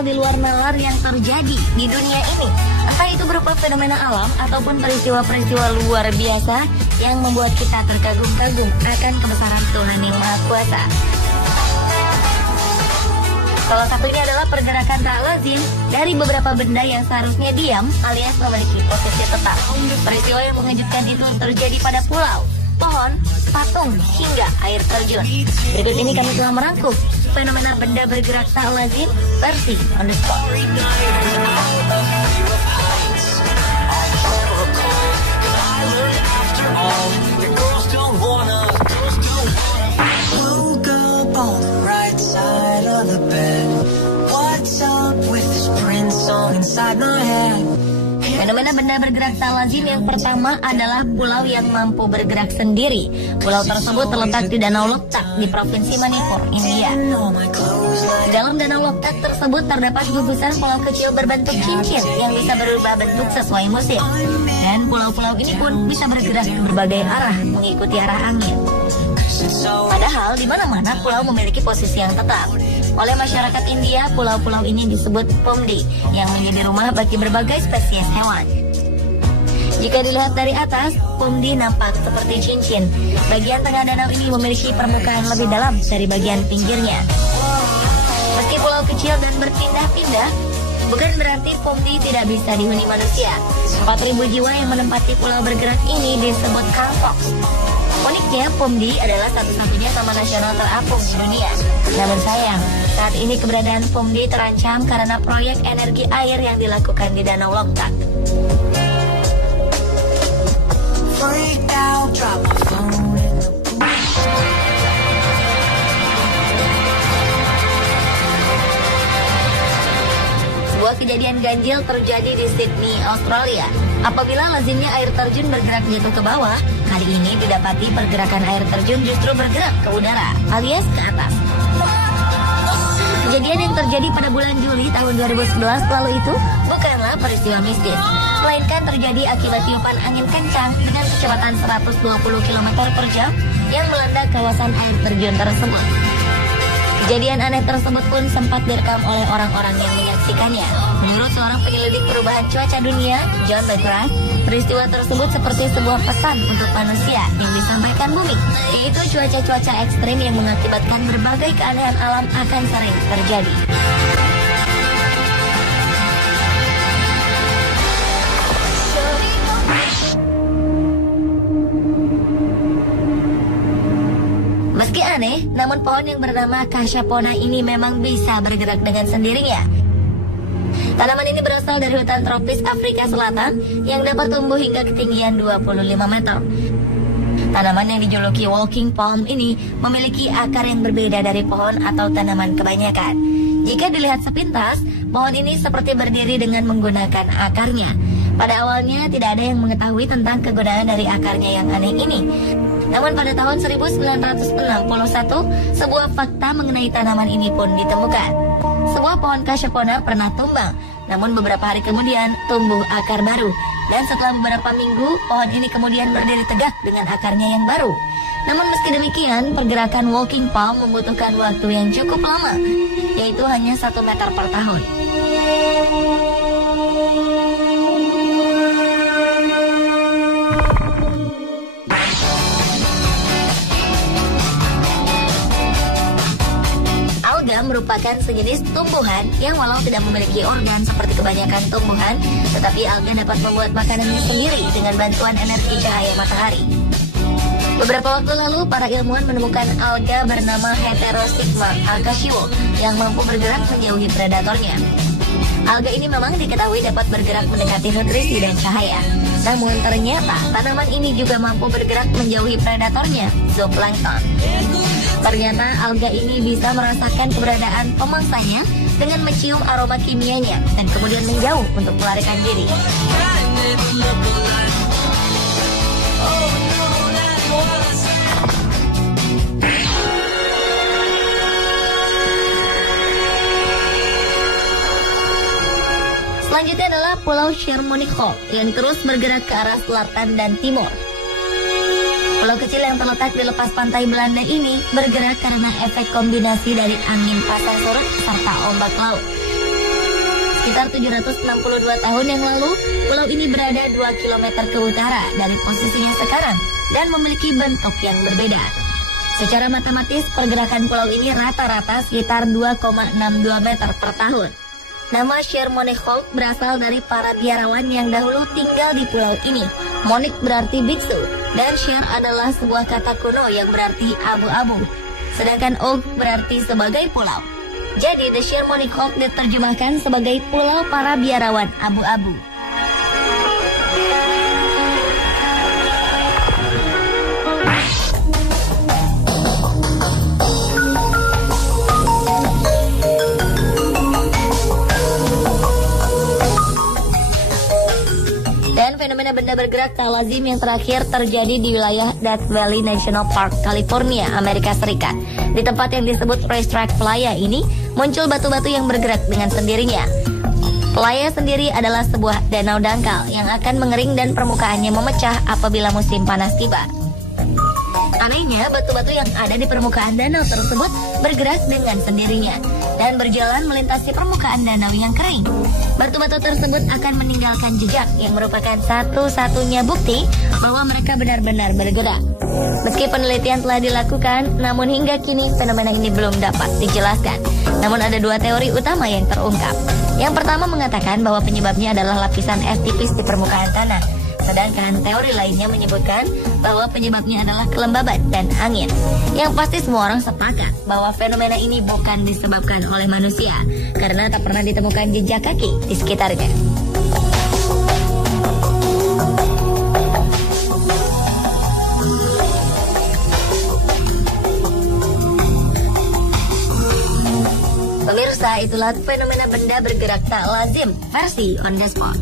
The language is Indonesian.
hal di luar nalar yang terjadi di dunia ini. Entah itu berupa fenomena alam ataupun peristiwa-peristiwa luar biasa yang membuat kita terkagum-kagum akan kebesaran Tuhan yang Maha Kuasa. Salah satunya adalah pergerakan tak lazim dari beberapa benda yang seharusnya diam alias memiliki posisi tetap. Peristiwa yang mengejutkan itu terjadi pada pulau, pohon, patung, hingga air terjun. Berikut ini kami telah merangkum fenomena benda bergerak tak lazim versi on the spot. Fenomena benda bergerak tak lazim yang pertama adalah pulau yang mampu bergerak sendiri. Pulau tersebut terletak di Danau Loktak di Provinsi Manipur, India. Di dalam Danau Loktak tersebut terdapat gugusan pulau kecil berbentuk cincin yang bisa berubah bentuk sesuai musim. Dan pulau-pulau ini pun bisa bergerak ke berbagai arah mengikuti arah angin. Padahal di mana-mana pulau memiliki posisi yang tetap. Oleh masyarakat India, pulau-pulau ini disebut Pomdi yang menjadi rumah bagi berbagai spesies hewan. Jika dilihat dari atas, Pomdi nampak seperti cincin. Bagian tengah danau ini memiliki permukaan lebih dalam dari bagian pinggirnya. Meski pulau kecil dan berpindah-pindah, bukan berarti Pomdi tidak bisa dihuni manusia. 4.000 jiwa yang menempati pulau bergerak ini disebut Kalfox. Uniknya, Pomdi adalah satu-satunya taman nasional terapung di dunia. Namun sayang, saat ini keberadaan Pomdi terancam karena proyek energi air yang dilakukan di Danau Loktak. Sebuah kejadian ganjil terjadi di Sydney, Australia. Apabila lazimnya air terjun bergerak jatuh ke bawah, kali ini didapati pergerakan air terjun justru bergerak ke udara, alias ke atas. Kejadian yang terjadi pada bulan Juli tahun 2011 lalu itu bukanlah peristiwa mistis, melainkan terjadi akibat tiupan angin kencang dengan kecepatan 120 km per jam yang melanda kawasan air terjun tersebut. Kejadian aneh tersebut pun sempat direkam oleh orang-orang yang menyaksikannya. Menurut seorang penyelidik perubahan cuaca dunia, John McGrath, peristiwa tersebut seperti sebuah pesan untuk manusia yang disampaikan bumi, yaitu cuaca-cuaca ekstrim yang mengakibatkan berbagai keanehan alam akan sering terjadi. Meski aneh, namun pohon yang bernama Cachapona ini memang bisa bergerak dengan sendirinya. Tanaman ini berasal dari hutan tropis Afrika Selatan yang dapat tumbuh hingga ketinggian 25 meter. Tanaman yang dijuluki walking palm ini memiliki akar yang berbeda dari pohon atau tanaman kebanyakan. Jika dilihat sepintas, pohon ini seperti berdiri dengan menggunakan akarnya. Pada awalnya tidak ada yang mengetahui tentang kegunaan dari akarnya yang aneh ini. Namun pada tahun 1961, sebuah fakta mengenai tanaman ini pun ditemukan. Sebuah pohon Cachapona pernah tumbang, namun beberapa hari kemudian tumbuh akar baru. Dan setelah beberapa minggu, pohon ini kemudian berdiri tegak dengan akarnya yang baru. Namun meski demikian, pergerakan walking palm membutuhkan waktu yang cukup lama, yaitu hanya 1 meter per tahun. Merupakan sejenis tumbuhan yang walau tidak memiliki organ seperti kebanyakan tumbuhan, tetapi alga dapat membuat makanannya sendiri dengan bantuan energi cahaya matahari. Beberapa waktu lalu, para ilmuwan menemukan alga bernama Heterosigma acaceo yang mampu bergerak menjauhi predatornya. Alga ini memang diketahui dapat bergerak mendekati nutrisi dan cahaya. Namun ternyata tanaman ini juga mampu bergerak menjauhi predatornya, zooplankton. Ternyata alga ini bisa merasakan keberadaan pemangsanya dengan mencium aroma kimianya dan kemudian menjauh untuk melarikan diri. Selanjutnya adalah Pulau Shermoniko yang terus bergerak ke arah selatan dan timur. Pulau kecil yang terletak di lepas pantai Belanda ini bergerak karena efek kombinasi dari angin pasang surut serta ombak laut. Sekitar 762 tahun yang lalu, pulau ini berada 2 km ke utara dari posisinya sekarang dan memiliki bentuk yang berbeda. Secara matematis, pergerakan pulau ini rata-rata sekitar 2,62 meter per tahun. Nama Schermoneyhoek berasal dari para biarawan yang dahulu tinggal di pulau ini. Monik berarti biksu, dan Scher adalah sebuah kata kuno yang berarti abu-abu. Sedangkan Oog berarti sebagai pulau. Jadi, The Schermoneyhoek diterjemahkan sebagai pulau para biarawan abu-abu. Fenomena benda bergerak tak lazim yang terakhir terjadi di wilayah Death Valley National Park, California, Amerika Serikat. Di tempat yang disebut Racetrack Playa ini, muncul batu-batu yang bergerak dengan sendirinya. Playa sendiri adalah sebuah danau dangkal yang akan mengering dan permukaannya memecah apabila musim panas tiba. Anehnya, batu-batu yang ada di permukaan danau tersebut bergerak dengan sendirinya dan berjalan melintasi permukaan danau yang kering. Batu-batu tersebut akan meninggalkan jejak yang merupakan satu-satunya bukti bahwa mereka benar-benar bergerak. Meski penelitian telah dilakukan, namun hingga kini fenomena ini belum dapat dijelaskan. Namun ada dua teori utama yang terungkap. Yang pertama mengatakan bahwa penyebabnya adalah lapisan es tipis di permukaan tanah. Sedangkan teori lainnya menyebutkan bahwa penyebabnya adalah kelembaban dan angin. Yang pasti semua orang sepakat bahwa fenomena ini bukan disebabkan oleh manusia, karena tak pernah ditemukan jejak kaki di sekitarnya. Pemirsa, itulah fenomena benda bergerak tak lazim versi On The Spot.